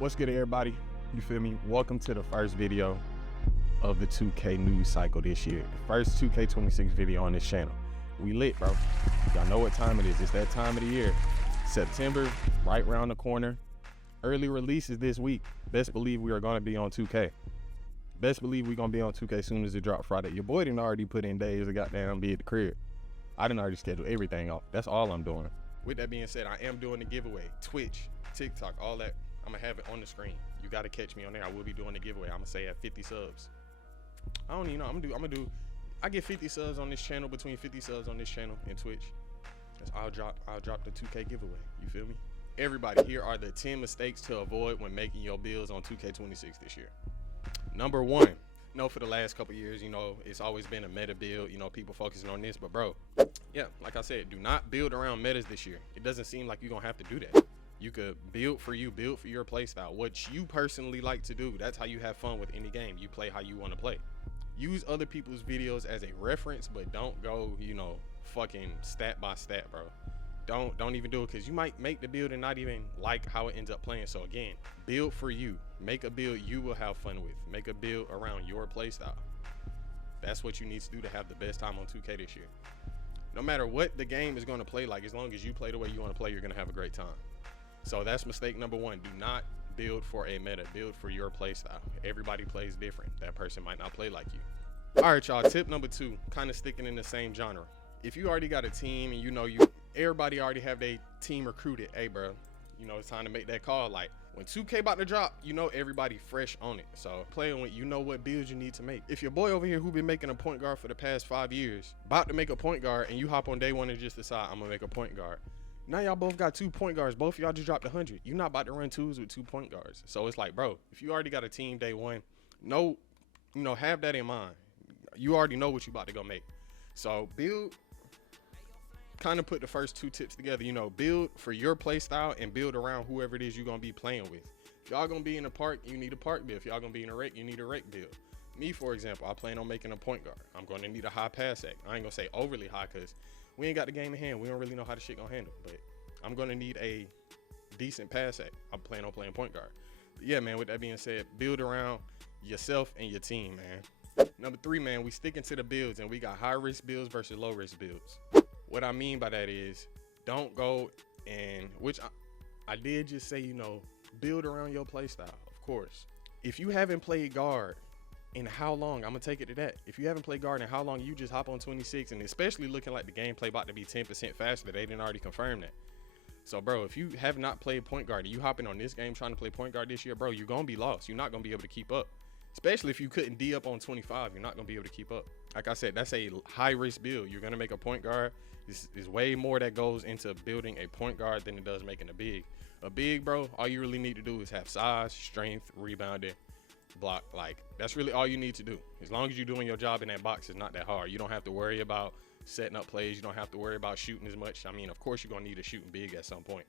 What's good, everybody? You feel me? Welcome to the first video of the 2K news cycle this year. The first 2K26 video on this channel. We lit, bro. Y'all know what time it is. It's that time of the year. September, right around the corner. Early releases this week. Best believe we are going to be on 2K. Best believe we're going to be on 2K as soon as it drops Friday. Your boy didn't already put in days to goddamn be at the crib. I didn't already schedule everything off. That's all I'm doing. With that being said, I am doing the giveaway. Twitch, TikTok, all that. I'm gonna have it on the screen. You gotta catch me on there. I will be doing the giveaway. I'm gonna say at 50 subs. I don't even know. I get 50 subs on this channel, between 50 subs on this channel and Twitch. I'll drop the 2K giveaway. You feel me? Everybody, here are the 10 mistakes to avoid when making your builds on 2K26 this year. Number one, for the last couple years, it's always been a meta build, people focusing on this, but bro, yeah, like I said, do not build around metas this year. It doesn't seem like you're gonna have to do that. You could build for you, build for your playstyle, what you personally like to do. That's how you have fun with any game. You play how you want to play. Use other people's videos as a reference, but don't go, fucking stat by stat, bro. Don't even do it, because you might make the build and not even like how it ends up playing. So again, build for you. Make a build you will have fun with. Make a build around your playstyle. That's what you need to do to have the best time on 2K this year. No matter what the game is going to play like, as long as you play the way you want to play, you're going to have a great time. So that's mistake number one. Do not build for a meta. Build for your playstyle. Everybody plays different. That person might not play like you. All right, y'all. Tip number two, kind of sticking in the same genre. If you already got a team and everybody already have their team recruited, hey, bro, it's time to make that call. Like when 2K about to drop, everybody fresh on it. So playing with, what builds you need to make. If your boy over here who been making a point guard for the past 5 years, about to make a point guard, and you hop on day one and just decide I'm gonna make a point guard. Now y'all both got 2 point guards. Both of y'all just dropped 100. You're not about to run twos with 2 point guards. So it's like, bro, if you already got a team day one, have that in mind. You already know what you about to go make. So build, kind of put the first 2 tips together. Build for your play style and build around whoever it is you're gonna be playing with. If y'all gonna be in a park, you need a park build. If y'all gonna be in a rec, you need a rec build. Me, for example, I plan on making a point guard. I'm gonna need a high pass act. I ain't gonna say overly high, because we ain't got the game in hand. We don't really know how the shit gonna handle, but I'm gonna need a decent pass act. I plan on playing point guard. But yeah, man, with that being said, build around yourself and your team, man. Number 3, man, we sticking to the builds, and we got high risk builds versus low risk builds. What I mean by that is, don't go and, which I did just say, build around your play style, of course. If you haven't played guard in how long, I'm gonna take it to that. If you haven't played guard in how long, you just hop on 26, and especially looking like the gameplay about to be 10% faster, they didn't already confirm that. So bro, if you have not played point guard and you hopping on this game trying to play point guard this year, bro, you're gonna be lost. You're not gonna be able to keep up. Especially if you couldn't D up on 25, you're not gonna be able to keep up. Like I said, that's a high risk build. You're gonna make a point guard. There's way more that goes into building a point guard than it does making a big. A big, bro, all you really need to do is have size, strength, rebounding, block. Like, that's really all you need to do. As long as you're doing your job in that box, it's not that hard. You don't have to worry about setting up plays. You don't have to worry about shooting as much. I mean, of course you're gonna need a shooting big at some point,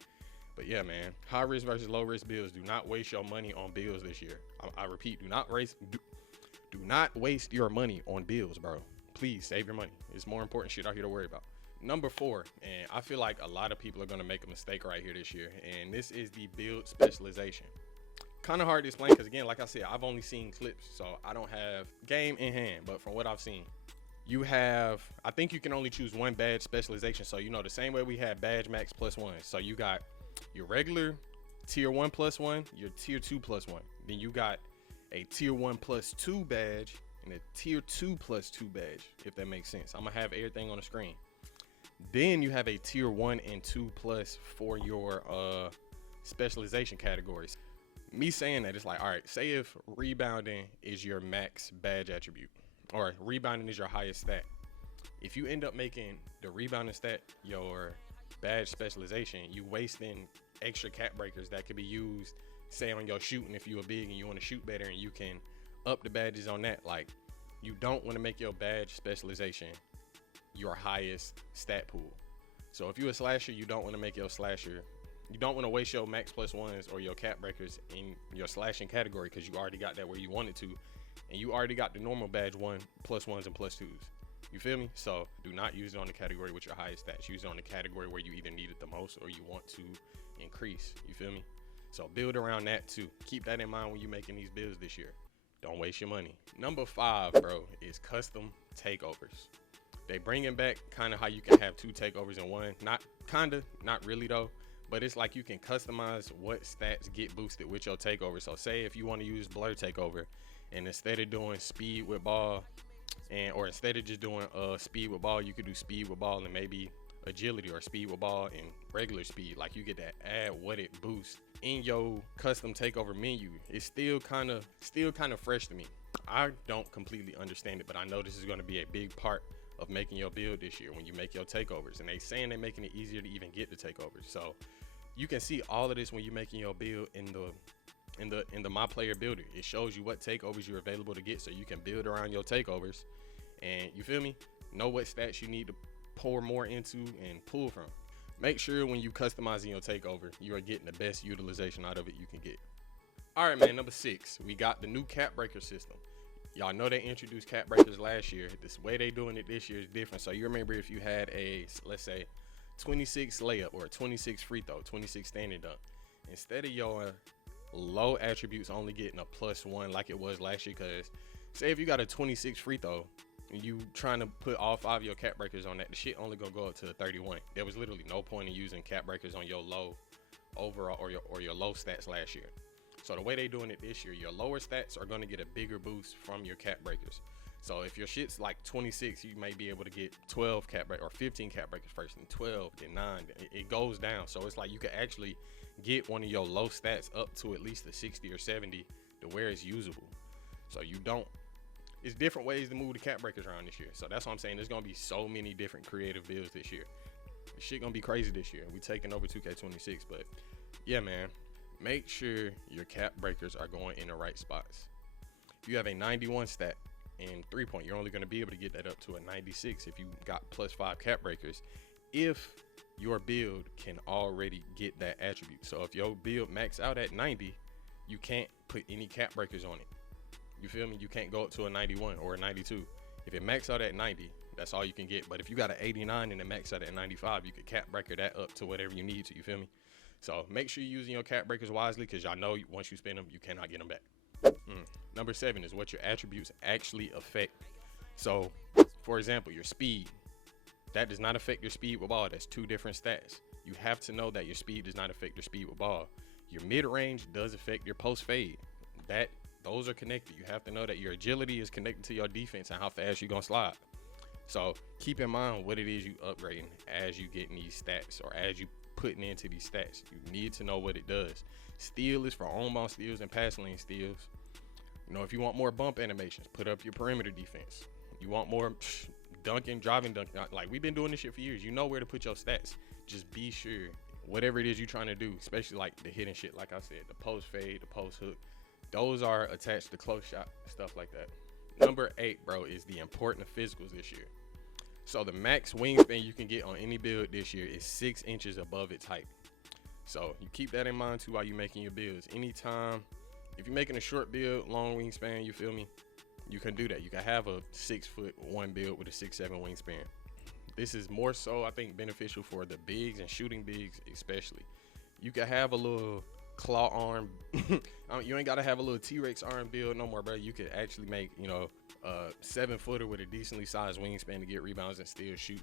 but yeah, man, high risk versus low risk builds. Do not waste your money on builds this year. I repeat, do not waste your money on builds, bro. Please save your money. It's more important shit out here to worry about. Number 4, and I feel like a lot of people are gonna make a mistake right here this year, and this is the build specialization. Kind of hard to explain, because again, like I said, I've only seen clips, so I don't have game in hand. But from what I've seen, I think you can only choose one badge specialization. So the same way we had badge max +1. So you got your regular tier 1 +1, your tier 2 +1. Then you got a tier 1 +2 badge and a tier 2 +2 badge, if that makes sense. I'm gonna have everything on the screen. Then you have a tier 1 and 2 plus for your specialization categories. Me saying that, it's like, all right, say if rebounding is your max badge attribute, or rebounding is your highest stat. If you end up making the rebounding stat your badge specialization, you wasting extra cap breakers that could be used, say, on your shooting. If you're big and you want to shoot better, and you can up the badges on that. Like, you don't want to make your badge specialization your highest stat pool. So if you're a slasher, you don't want to make your slasher, you don't want to waste your max +1s or your cap breakers in your slashing category, because you already got that where you wanted to, and you already got the normal badge +1s and +2s. You feel me? So do not use it on the category with your highest stats. Use it on the category where you either need it the most or you want to increase. You feel me? So build around that too. Keep that in mind when you're making these builds this year. Don't waste your money. Number 5, bro, is custom takeovers. They bringing back kind of how you can have 2 takeovers in one. Not really though. But it's like you can customize what stats get boosted with your takeover. So say if you want to use blur takeover, and instead of doing speed with ball, or instead of just doing speed with ball, you could do speed with ball and maybe agility, or speed with ball and regular speed. Like you get to add what it boosts in your custom takeover menu. It's still kind of fresh to me. I don't completely understand it, but I know this is going to be a big part of making your build this year when you make your takeovers. And they saying they're making it easier to even get the takeovers. So you can see all of this when you're making your build in the MyPlayer builder. It shows you what takeovers you're available to get, so you can build around your takeovers. And you feel me? Know what stats you need to pour more into and pull from. Make sure when you customizing your takeover, you are getting the best utilization out of it you can get. All right, man. Number 6, we got the new cap breaker system. Y'all know they introduced cap breakers last year. This way they doing it this year is different. So you remember if you had a, let's say, 26 layup or a 26 free throw, 26 standing dunk, instead of your low attributes only getting a +1 like it was last year, because say if you got a 26 free throw and you trying to put all 5 of your cap breakers on that, the shit only gonna go up to a 31. There was literally no point in using cap breakers on your low overall or your low stats last year. So the way they doing it this year, your lower stats are going to get a bigger boost from your cap breakers. So if your shit's like 26, you may be able to get 12 cap breakers or 15 cap breakers first, and 12, then 9. It goes down. So it's like you can actually get one of your low stats up to at least a 60 or 70 to where it's usable. So you don't. It's different ways to move the cap breakers around this year. So that's what I'm saying. There's going to be so many different creative builds this year. This shit going to be crazy this year. We taking over 2K26, but yeah, man. Make sure your cap breakers are going in the right spots. If you have a 91 stat in 3-point, you're only going to be able to get that up to a 96 if you got +5 cap breakers, if your build can already get that attribute. So if your build max out at 90, you can't put any cap breakers on it. You feel me? You can't go up to a 91 or a 92. If it max out at 90, that's all you can get. But if you got an 89 and it max out at 95, you could cap breaker that up to whatever you need to. You feel me? So make sure you're using your cap breakers wisely, because y'all know once you spend them, you cannot get them back. Number 7 is what your attributes actually affect. So, for example, your speed. That does not affect your speed with ball. That's 2 different stats. You have to know that your speed does not affect your speed with ball. Your mid-range does affect your post-fade. Those are connected. You have to know that your agility is connected to your defense and how fast you're going to slide. So keep in mind what it is you upgrading as you getting these stats, or as you putting into these stats. You need to know what it does. Steal is for on-ball steals and pass lane steals. You know, if you want more bump animations, put up your perimeter defense. You want more dunking, driving, dunking. Like, we've been doing this shit for years. You know where to put your stats. Just be sure whatever it is you're trying to do, especially like the hidden shit, like I said, the post fade, the post hook, those are attached to close shot, stuff like that. Number 8, bro, is the important physicals this year. So the max wingspan you can get on any build this year is 6 inches above its height. So you keep that in mind too while you're making your builds. Anytime, if you're making a short build, long wingspan, you feel me? You can do that. You can have a 6'1" build with a 6'7" wingspan. This is more so, I think, beneficial for the bigs and shooting bigs especially. You can have a little claw arm. You ain't got to have a little T-Rex arm build no more, bro. You could actually make, you know, a 7-footer with a decently sized wingspan to get rebounds and still shoot,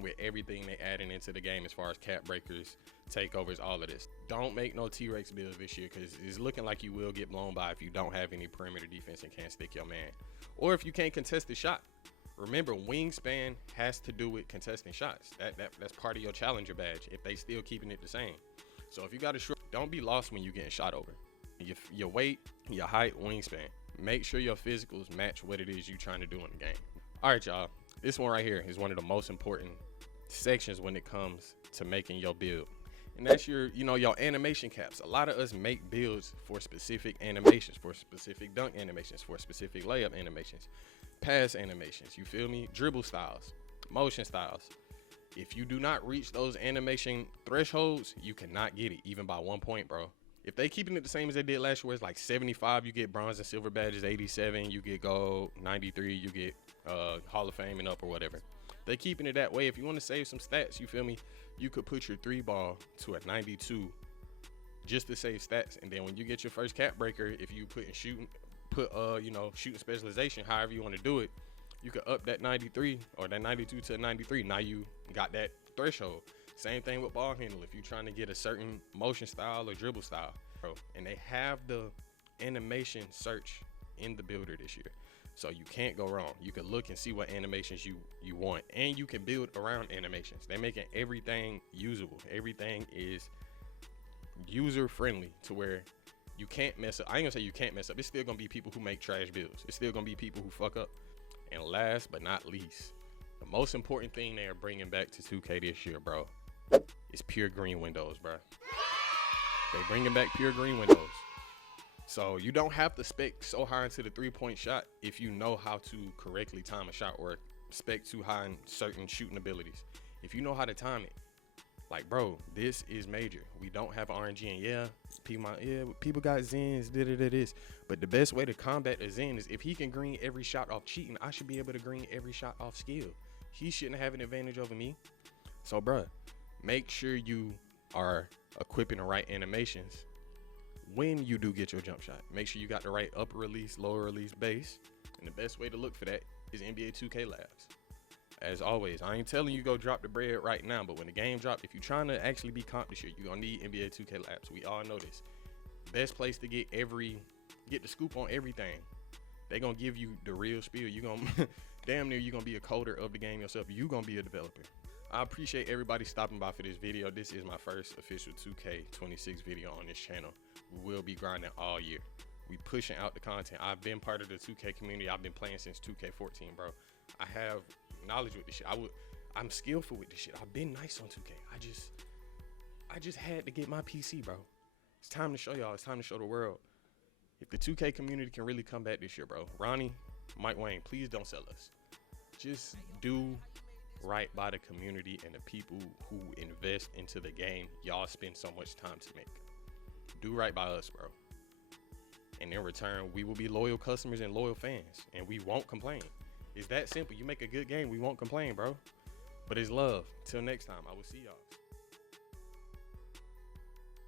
with everything they adding into the game as far as cap breakers, takeovers, all of this. Don't make no T-Rex build this year, because it's looking like you will get blown by if you don't have any perimeter defense and can't stick your man, or if you can't contest the shot. Remember, wingspan has to do with contesting shots. That's part of your challenger badge if they still keeping it the same. So if you got a short, don't be lost when you're getting shot over. Your weight, your height, wingspan. Make sure your physicals match what it is you're trying to do in the game. All right, y'all. This one right here is one of the most important sections when it comes to making your build. And that's your animation caps. A lot of us make builds for specific animations, for specific dunk animations, for specific layup animations, pass animations, you feel me? Dribble styles, motion styles. If you do not reach those animation thresholds, you cannot get it, even by 1 point, bro. If they keeping it the same as they did last year, where it's like 75, you get bronze and silver badges, 87, you get gold, 93, you get Hall of Fame and up or whatever. They keeping it that way. If you want to save some stats, you feel me? You could put your 3 ball to a 92 just to save stats. And then when you get your first cap breaker, if you put shooting specialization, however you want to do it, you can up that 93 or that 92 to 93. Now you got that threshold. Same thing with ball handle. If you're trying to get a certain motion style or dribble style, bro, and they have the animation search in the builder this year, so you can't go wrong. You can look and see what animations you want, and you can build around animations. They're making everything usable. Everything is user friendly to where you can't mess up. I ain't gonna say you can't mess up. It's still gonna be people who make trash builds. It's still gonna be people who fuck up. And last but not least, the most important thing they are bringing back to 2K this year, bro, is pure green windows, bro. They bringing back pure green windows. So you don't have to spec so high into the 3-point shot if you know how to correctly time a shot, or spec too high in certain shooting abilities. If you know how to time it, like, bro, this is major. We don't have RNG, and people got Zens, this. But the best way to combat a Zen is if he can green every shot off cheating, I should be able to green every shot off skill. He shouldn't have an advantage over me. So, bro, make sure you are equipping the right animations when you do get your jump shot. Make sure you got the right upper release, lower release base. And the best way to look for that is NBA 2K Labs. As always, I ain't telling you go drop the bread right now, but when the game drop, if you're trying to actually be comp this year, you're gonna need NBA 2K Labs. We all know this. Best place to get the scoop on everything. They gonna give you the real spiel. You gonna damn near you gonna be a coder of the game yourself. You gonna be a developer. I appreciate everybody stopping by for this video. This is my first official 2K26 video on this channel. We will be grinding all year. We pushing out the content. I've been part of the 2K community. I've been playing since 2K14, bro. I have knowledge with this shit. I'm skillful with this shit. I've been nice on 2K. I just had to get my PC, bro. It's time to show y'all. It's time to show the world. If the 2K community can really come back this year, bro. Ronnie, Mike Wayne, please don't sell us. Just do right by the community and the people who invest into the game y'all spend so much time to make. Do right by us, bro. And in return, we will be loyal customers and loyal fans, and we won't complain. It's that simple. You make a good game, we won't complain, bro. But it's love. Till next time, I will see y'all.